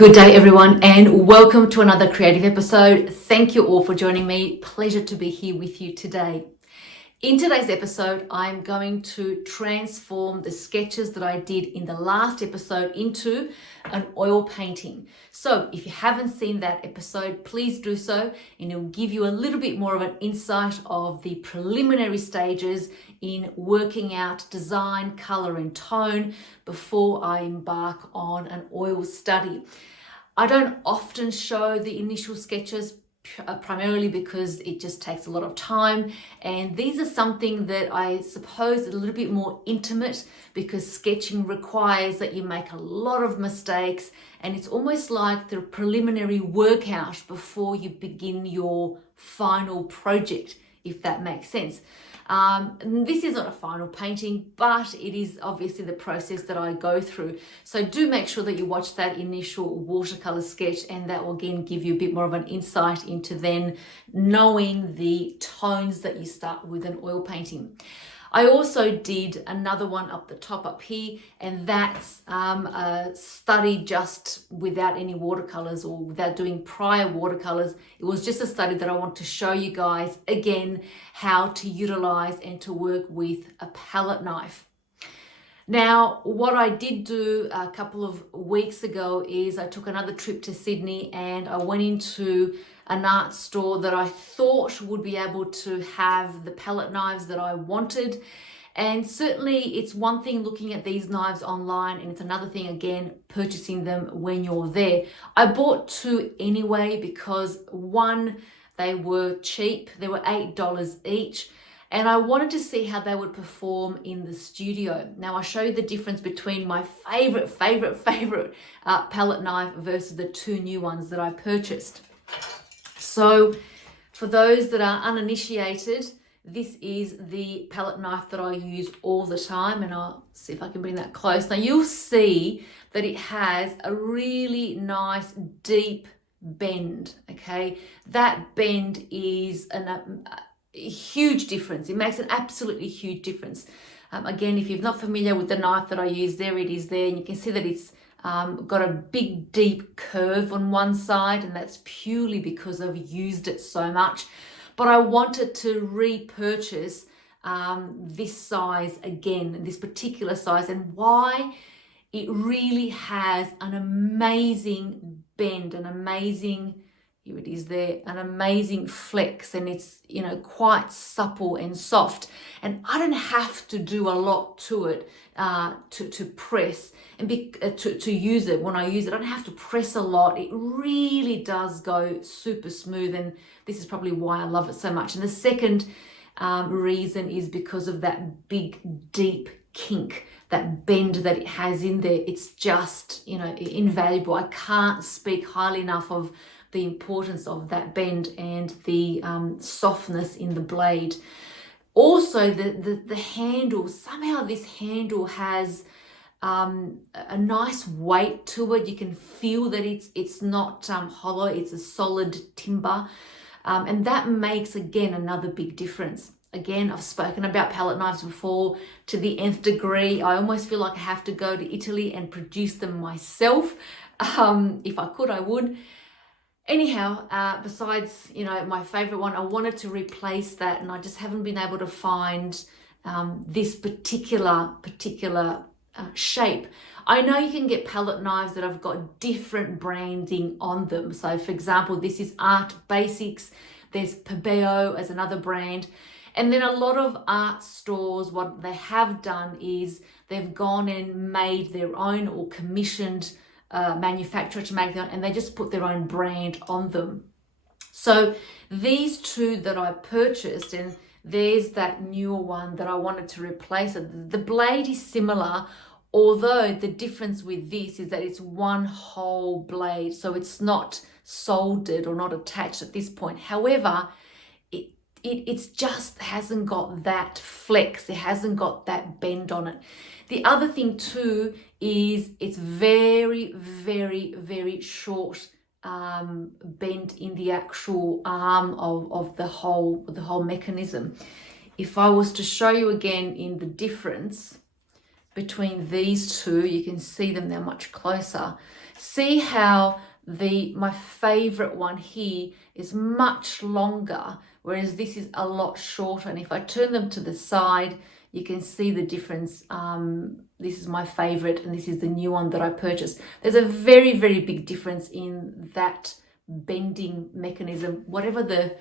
Good day, everyone, and welcome to another creative episode. Thank you all for joining me. Pleasure to be here with you today. In today's episode, I'm going to transform the sketches that I did in the last episode into an oil painting. So if you haven't seen that episode, please do so, and it'll give you a little bit more of an insight of the preliminary stages in working out design, color, and tone before I embark on an oil study. I don't often show the initial sketches primarily because it just takes a lot of time, and these are something that I suppose are a little bit more intimate because sketching requires that you make a lot of mistakes, and it's almost like the preliminary workout before you begin your final project, if that makes sense. This is not a final painting, but it is obviously the process that I go through. So do make sure that you watch that initial watercolor sketch, and that will again give you a bit more of an insight into then knowing the tones that you start with an oil painting. I also did another one up the top up here, and that's a study just without any watercolors or without doing prior watercolors. It was just a study that I want to show you guys again how to utilize and to work with a palette knife. Now, what I did do a couple of weeks ago is I took another trip to Sydney, and I went into an art store that I thought would be able to have the palette knives that I wanted. And certainly it's one thing looking at these knives online, and it's another thing again purchasing them when you're there. I bought two anyway because one, they were cheap. They were $8 each. And I wanted to see how they would perform in the studio. Now I'll show you the difference between my favorite palette knife versus the two new ones that I purchased. So for those that are uninitiated, this is the palette knife that I use all the time, and I'll see if I can bring that close. Now you'll see that it has a really nice deep bend, okay? That bend is a huge difference. It makes an absolutely huge difference. Again, if you're not familiar with the knife that I use, there it is there, and you can see that it's got a big deep curve on one side, and that's purely because I've used it so much. But I wanted to repurchase this size again, this particular size, and why? It really has an amazing bend, an amazing, here it is there, an amazing flex, and it's, you know, quite supple and soft, and I don't have to do a lot to it to press and to use it. When I use it, I don't have to press a lot. It really does go super smooth, and this is probably why I love it so much. And the second reason is because of that big deep kink, that bend that it has in there. It's just, you know, invaluable. I can't speak highly enough of the importance of that bend and the softness in the blade. Also, the handle, somehow this handle has a nice weight to it. You can feel that it's not hollow, it's a solid timber, and that makes again another big difference. Again, I've spoken about palette knives before to the nth degree. I almost feel like I have to go to Italy and produce them myself. If I could, I would. Anyhow, besides, you know, my favorite one, I wanted to replace that, and I just haven't been able to find this particular shape. I know you can get palette knives that have got different branding on them. So for example, this is Art Basics. There's Pebeo as another brand. And then a lot of art stores, what they have done is they've gone and made their own or commissioned manufacturer to make them, and they just put their own brand on them. So these two that I purchased, and there's that newer one that I wanted to replace it. The blade is similar, although the difference with this is that it's one whole blade, so it's not soldered or not attached at this point. However, it's just hasn't got that flex, it hasn't got that bend on it. The other thing too is it's very short bend in the actual arm of the whole mechanism. If I was to show you again in the difference, between these two, you can see them, they're much closer. See how my favorite one here is much longer, whereas this is a lot shorter. And if I turn them to the side, you can see the difference. This is my favorite and this is the new one that I purchased. There's a very, very big difference in that bending mechanism. Whatever the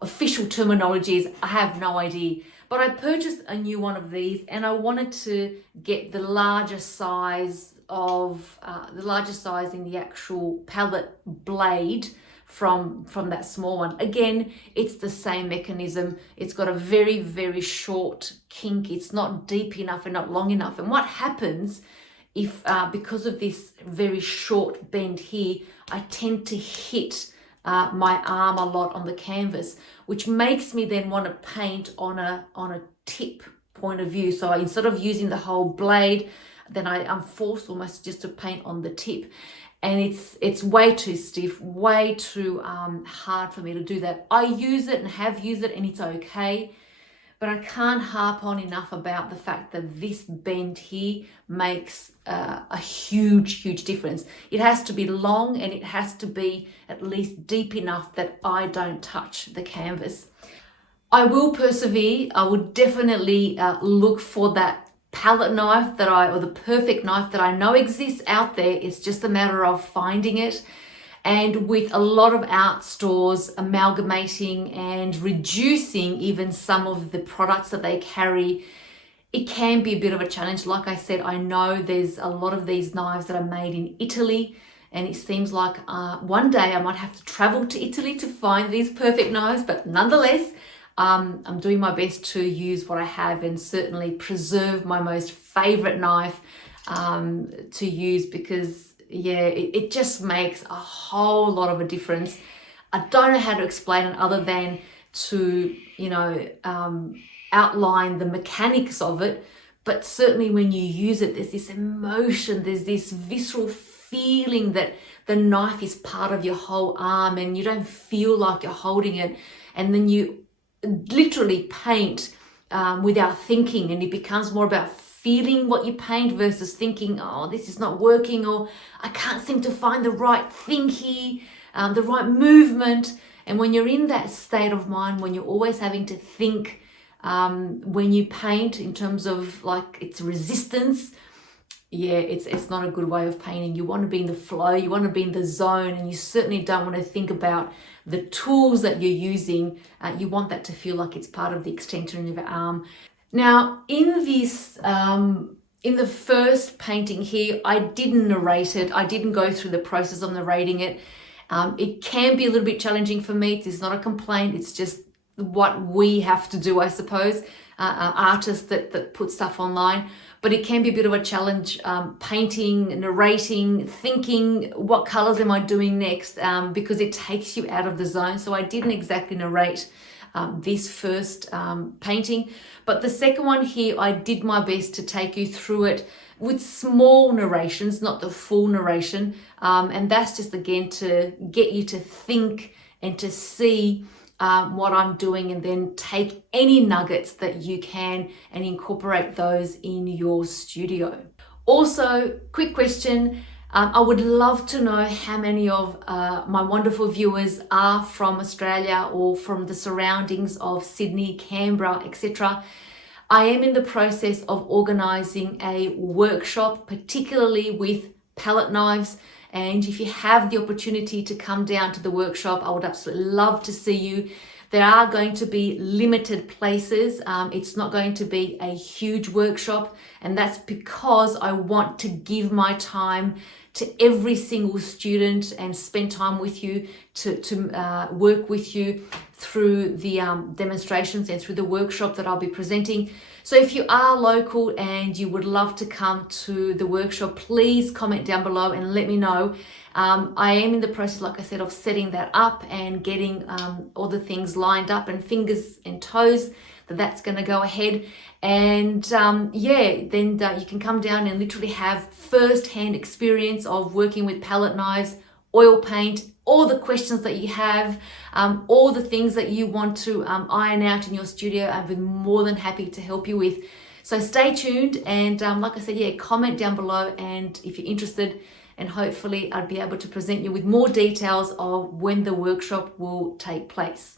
official terminology is, I have no idea. But I purchased a new one of these and I wanted to get the larger size in the actual palette blade from that small one. Again, it's the same mechanism. It's got a very, very short kink. It's not deep enough and not long enough. And what happens if, because of this very short bend here, I tend to hit my arm a lot on the canvas, which makes me then want to paint on a tip point of view. So instead of using the whole blade, then I'm forced almost just to paint on the tip. And it's way too stiff, way too hard for me to do that. I use it and have used it and it's okay, but I can't harp on enough about the fact that this bend here makes a huge, huge difference. It has to be long and it has to be at least deep enough that I don't touch the canvas. I will persevere. I would definitely look for that palette knife or the perfect knife that I know exists out there. It's just a matter of finding it. And with a lot of art stores amalgamating and reducing even some of the products that they carry, it can be a bit of a challenge. Like I said, I know there's a lot of these knives that are made in Italy, and it seems like one day I might have to travel to Italy to find these perfect knives, but nonetheless, I'm doing my best to use what I have and certainly preserve my most favorite knife to use, because yeah, it just makes a whole lot of a difference. I don't know how to explain it other than to, outline the mechanics of it. But certainly when you use it, there's this emotion, there's this visceral feeling that the knife is part of your whole arm and you don't feel like you're holding it. And then you literally paint without thinking, and it becomes more about feeling what you paint versus thinking, oh, this is not working, or I can't seem to find the right thing here, the right movement. And when you're in that state of mind, when you're always having to think when you paint in terms of like its resistance, yeah, it's not a good way of painting. You want to be in the flow, you want to be in the zone, and you certainly don't want to think about the tools that you're using. You want that to feel like it's part of the extension of your arm. Now, in this, in the first painting here, I didn't narrate it. I didn't go through the process of narrating it. It can be a little bit challenging for me. It's not a complaint. It's just what we have to do, I suppose, artists that put stuff online. But it can be a bit of a challenge, painting, narrating, thinking, what colors am I doing next? Because it takes you out of the zone. So I didn't exactly narrate this first painting. But the second one here, I did my best to take you through it with small narrations, not the full narration. And that's just, again, to get you to think and to see what I'm doing, and then take any nuggets that you can and incorporate those in your studio. Also, quick question. I would love to know how many of my wonderful viewers are from Australia or from the surroundings of Sydney, Canberra, etc. I am in the process of organising a workshop, particularly with palette knives. And if you have the opportunity to come down to the workshop, I would absolutely love to see you. There are going to be limited places. It's not going to be a huge workshop, and that's because I want to give my time to every single student and spend time with you to work with you through the demonstrations and through the workshop that I'll be presenting. So if you are local and you would love to come to the workshop, please comment down below and let me know. I am in the process, like I said, of setting that up and getting all the things lined up, and fingers and toes that's going to go ahead. And yeah, then you can come down and literally have first-hand experience of working with palette knives, oil paint, all the questions that you have, all the things that you want to iron out in your studio. I've been more than happy to help you with. So stay tuned, and like I said, yeah, comment down below, and if you're interested, and hopefully I'll be able to present you with more details of when the workshop will take place.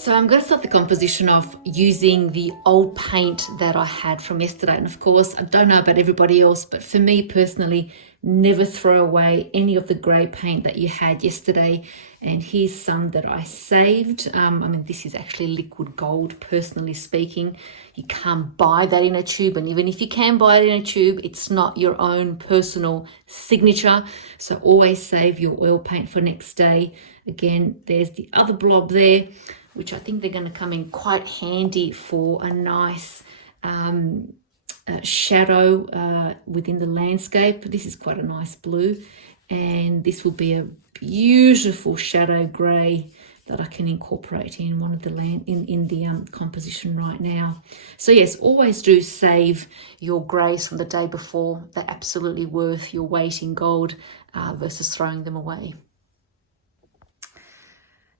So I'm going to start the composition off using the old paint that I had from yesterday. And of course, I don't know about everybody else, but for me personally, never throw away any of the grey paint that you had yesterday. And here's some that I saved. This is actually liquid gold, personally speaking. You can't buy that in a tube. And even if you can buy it in a tube, it's not your own personal signature. So always save your oil paint for next day. Again, there's the other blob there, which I think they're going to come in quite handy for a nice shadow within the landscape. This is quite a nice blue, and this will be a beautiful shadow grey that I can incorporate in one of the in the composition right now. So yes, always do save your greys from the day before. They're absolutely worth your weight in gold versus throwing them away.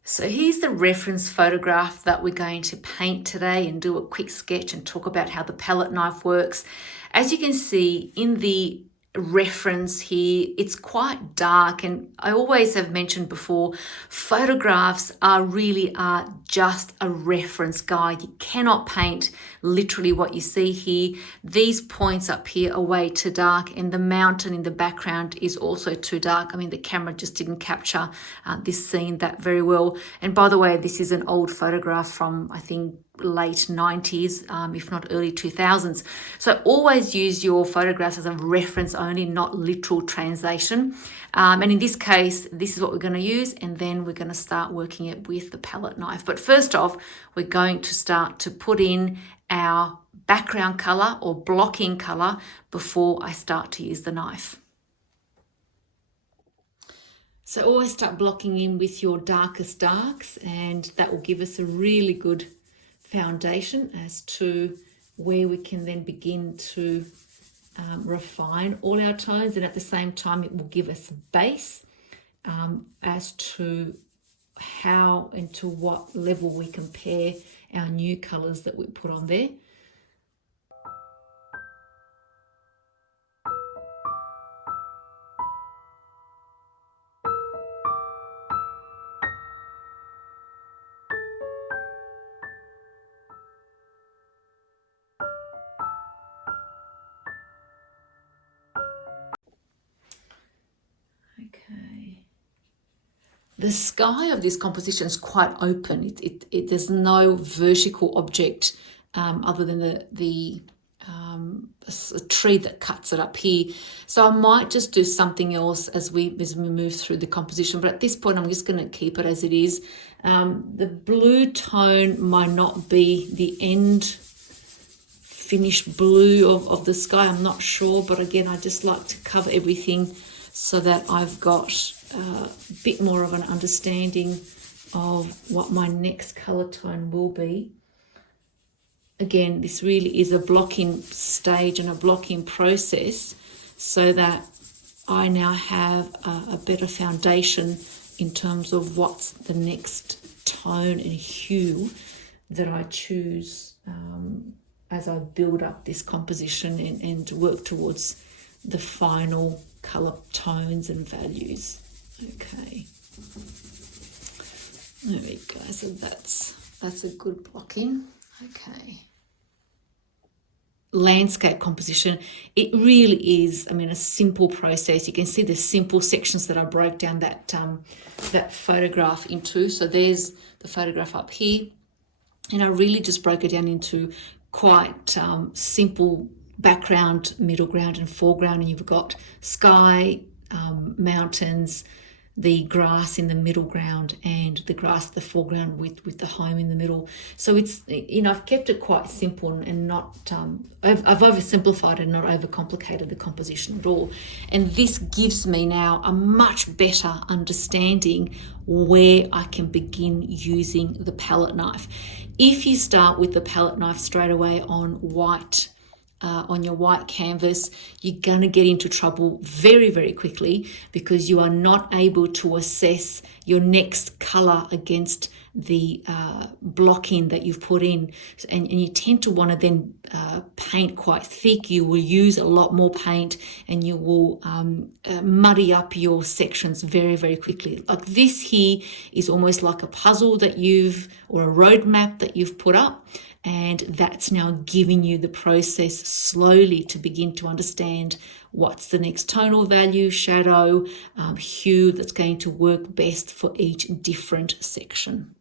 So here's the reference photograph that we're going to paint today and do a quick sketch and talk about how the palette knife works. As you can see in the reference here, it's quite dark, and I always have mentioned before, photographs really are just a reference guide. You cannot paint literally what you see here. These points up here are way too dark, and the mountain in the background is also too dark. I mean, the camera just didn't capture this scene that very well. And by the way, this is an old photograph from, I think, late 90s, if not early 2000s. So always use your photographs as a reference only, not literal translation. And in this case, this is what we're going to use, and then we're going to start working it with the palette knife. But first off, we're going to start to put in our background color or blocking color before I start to use the knife. So always start blocking in with your darkest darks, and that will give us a really good foundation as to where we can then begin to refine all our tones, and at the same time it will give us a base as to how and to what level we compare our new colors that we put on there. Okay. The sky of this composition is quite open. There's no vertical object other than the a tree that cuts it up here. So I might just do something else as we move through the composition. But at this point, I'm just going to keep it as it is. The blue tone might not be the end finished blue of the sky. I'm not sure, but again, I just like to cover everything so that I've got a bit more of an understanding of what my next color tone will be. Again, this really is a blocking stage and a blocking process so that I now have a better foundation in terms of what's the next tone and hue that I choose as I build up this composition and work towards the final color tones and values. Okay, there we go. So that's a good blocking. Okay, landscape composition, it really is, a simple process. You can see the simple sections that I broke down that photograph into. So there's the photograph up here, and I really just broke it down into quite simple background, middle ground and foreground, and you've got sky, mountains, the grass in the middle ground, and the grass at the foreground with the home in the middle. So it's, I've kept it quite simple and not, I've oversimplified and not overcomplicated the composition at all. And this gives me now a much better understanding where I can begin using the palette knife. If you start with the palette knife straight away on white on your white canvas, you're going to get into trouble very, very quickly because you are not able to assess your next color against the blocking that you've put in. And you tend to want to then paint quite thick. You will use a lot more paint and you will muddy up your sections very, very quickly. Like this here is almost like a puzzle that or a roadmap that you've put up. And that's now giving you the process slowly to begin to understand what's the next tonal value, shadow, hue that's going to work best for each different section.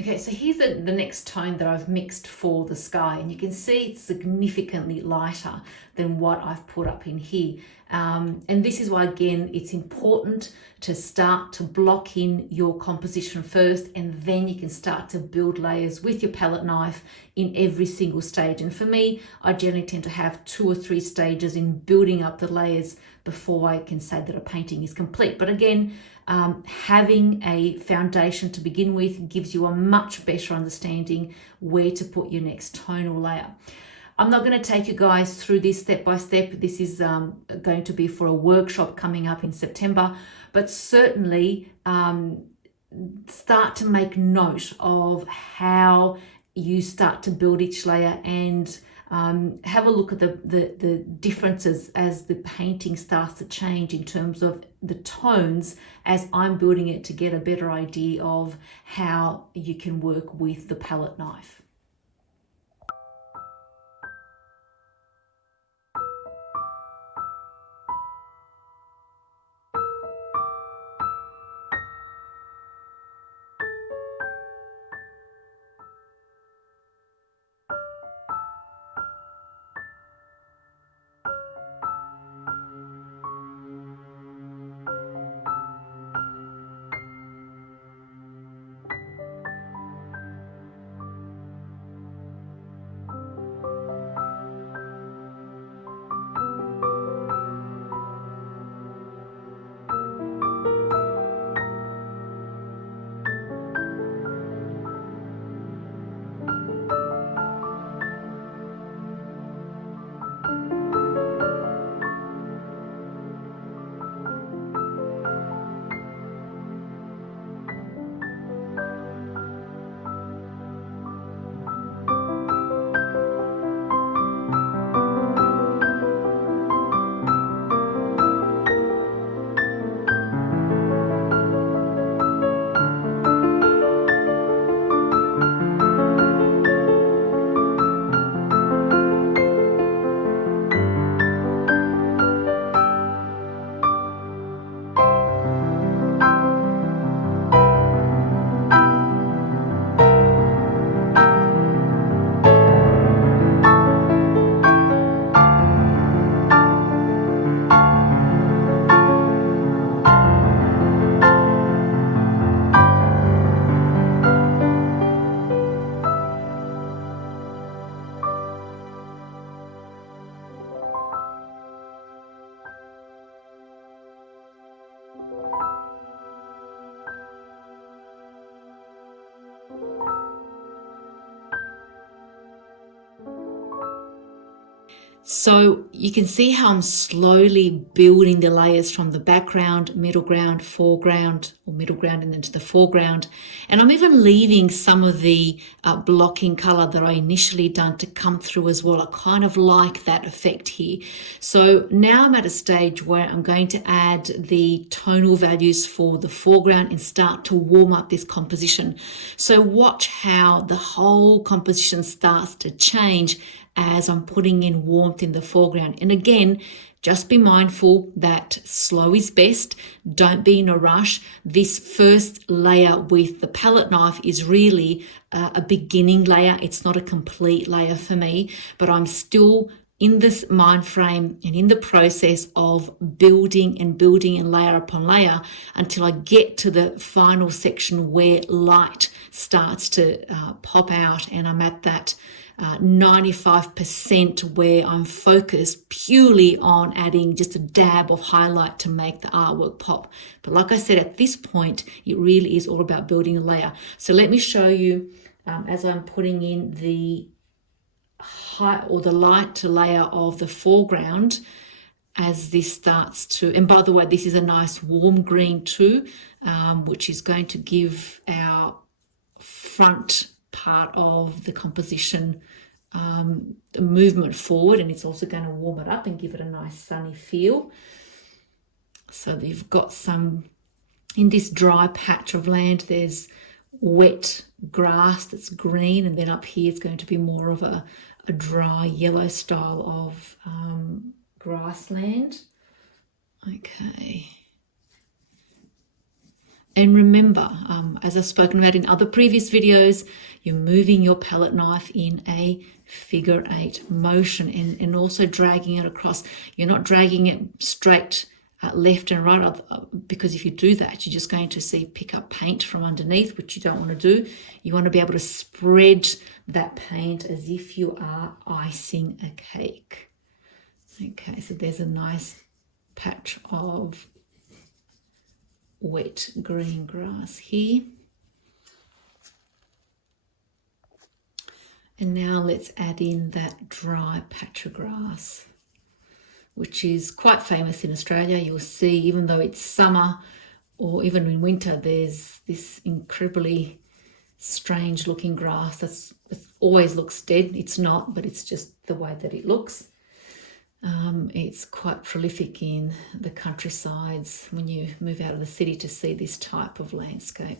Okay, so here's the next tone that I've mixed for the sky, and you can see it's significantly lighter than what I've put up in here. And this is why, again, it's important to start to block in your composition first, and then you can start to build layers with your palette knife in every single stage. And for me, I generally tend to have 2 or 3 stages in building up the layers before I can say that a painting is complete. But again, having a foundation to begin with gives you a much better understanding where to put your next tonal layer. I'm not going to take you guys through this step by step. This is going to be for a workshop coming up in September, but certainly start to make note of how you start to build each layer, and have a look at the differences as the painting starts to change in terms of the tones as I'm building it, to get a better idea of how you can work with the palette knife. So you can see how I'm slowly building the layers from the background, middle ground, foreground, or middle ground and then to the foreground. And I'm even leaving some of the blocking color that I initially done to come through as well. I kind of like that effect here. So now I'm at a stage where I'm going to add the tonal values for the foreground and start to warm up this composition. So watch how the whole composition starts to change as I'm putting in warmth in the foreground. And again, just be mindful that slow is best. Don't be in a rush. This first layer with the palette knife is really a beginning layer. It's not a complete layer for me, but I'm still in this mind frame and in the process of building and layer upon layer until I get to the final section where light starts to pop out, and I'm at that 95% where I'm focused purely on adding just a dab of highlight to make the artwork pop. But like I said, at this point, it really is all about building a layer. So let me show you as I'm putting in the high or the light layer of the foreground as this starts to, and by the way, this is a nice warm green too, which is going to give our front part of the composition the movement forward, and it's also going to warm it up and give it a nice sunny feel. So you've got some, in this dry patch of land, there's wet grass that's green, and then up here it's going to be more of a dry yellow style of grassland. Okay. And remember, as I've spoken about in other previous videos, you're moving your palette knife in a figure 8 motion, and also dragging it across. You're not dragging it straight left and right, because if you do that, you're just going to pick up paint from underneath, which you don't want to do. You want to be able to spread that paint as if you are icing a cake. Okay, so there's a nice patch of wet green grass here. And now let's add in that dry patch of grass, which is quite famous in Australia. You'll see, even though it's summer or even in winter, there's this incredibly strange looking grass that always looks dead. It's not, but it's just the way that it looks. It's quite prolific in the countrysides when you move out of the city to see this type of landscape.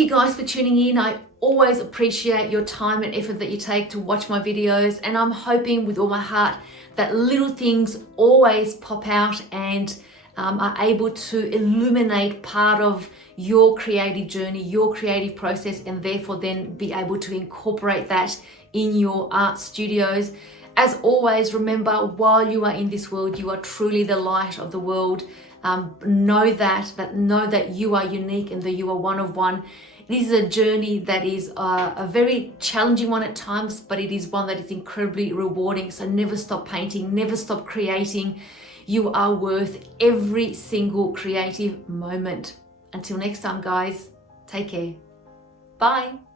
you guys for tuning in. I always appreciate your time and effort that you take to watch my videos, and I'm hoping with all my heart that little things always pop out and are able to illuminate part of your creative journey, your creative process, and therefore then be able to incorporate that in your art studios. As always, remember, while you are in this world, you are truly the light of the world. Know that you are unique and that you are one of one. This is a journey that is a very challenging one at times, but it is one that is incredibly rewarding. So never stop painting, never stop creating. You are worth every single creative moment. Until next time, guys, take care. Bye.